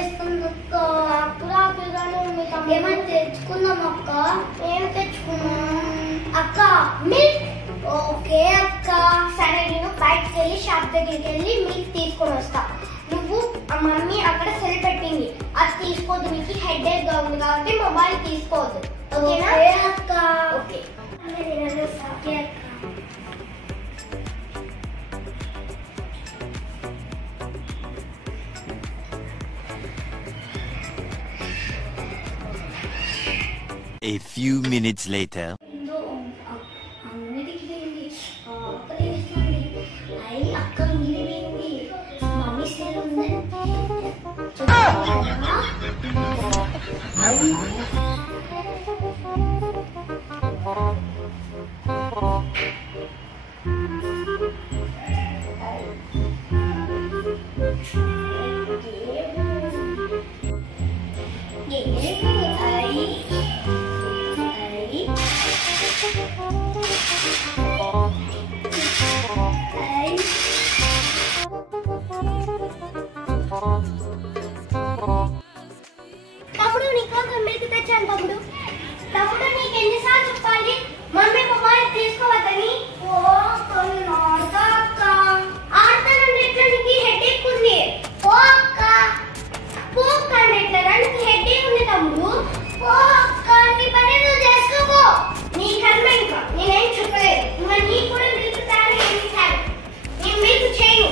వేస్తుంది అక్క. ఆకురాకులుగానే ఉంది. ఏమైనా తెచ్చుకుందాం అక్క. ఏం తెచ్చుకున్నాం అక్క? మిల్క్. ఓకే అక్క. సరే, నేను బయటకు వెళ్ళి షాప్ దగ్గరికి వెళ్ళి మిల్క్ తీసుకొని వస్తా. నువ్వు మమ్మీ అక్కడ సెల్ పెట్టింది, అది తీసుకోవద్దు. నీకు హెడేక్ గా ఉంది కాబట్టి మొబైల్ తీసుకోవద్దు. ఓకేనా అక్క? Okay. A few minutes later. తమ్ముడు, నీకోసం మిల్క్ తెచ్చాను. తమ్ముడు తమ్ముడు నీకు ఎన్నిసార్లు చెప్పాలి మమ్మీ మొబైల్ తీసుకోవద్దని? ఓ ఆడతానండి. ఎట్లా నీకు హెడేక్ ఉంది? ఓ అక్క పోకండి. ఎట్లా నీకు హెడేక్ ఉంది తమ్ముడు? ఓ అక్క, నీ పని నువ్వు చేసుకోపో. నీ కర్మ. ఇంకా నేనేం చెప్పలేదు. ఇంకా నీకు కూడా మిల్క్ తాను. ఏమి తాను? నేను మిల్క్ చేయను.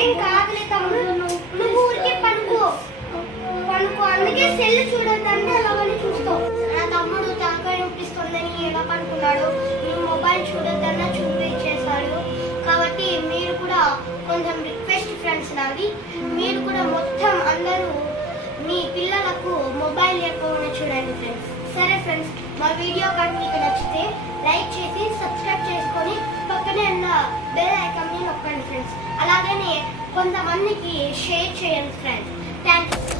ఏం కాదులే తమ్ముడు, నువ్వు ఊరికే పనుకో. అందుకే సెల్ చూడొద్దంటే అలాగని చూస్తావు. నా తమ్ముడు తలకాయ నొప్పిస్తుందని ఎలా పనుకున్నాడు? నువ్వు మొబైల్ చూడొద్దన్నా చూపించేశాడు. కాబట్టి మీరు కూడా కొంచెం రిక్వెస్ట్ ఫ్రెండ్స్ నాది, మీరు కూడా మొత్తం అందరూ మీ పిల్లలకు మొబైల్ లేకపోయినా చూడండి ఫ్రెండ్స్. సరే ఫ్రెండ్స్, మా వీడియో కానీ మీకు నచ్చితే లైక్ చేసి సబ్స్క్రైబ్ చేసుకొని పక్కనే ఉన్న బెల్ ఐకాన్ని నొక్కండి ఫ్రెండ్స్. అలాగనే కొంతమందికి షేర్ చేయండి ఫ్రెండ్స్. Thank you.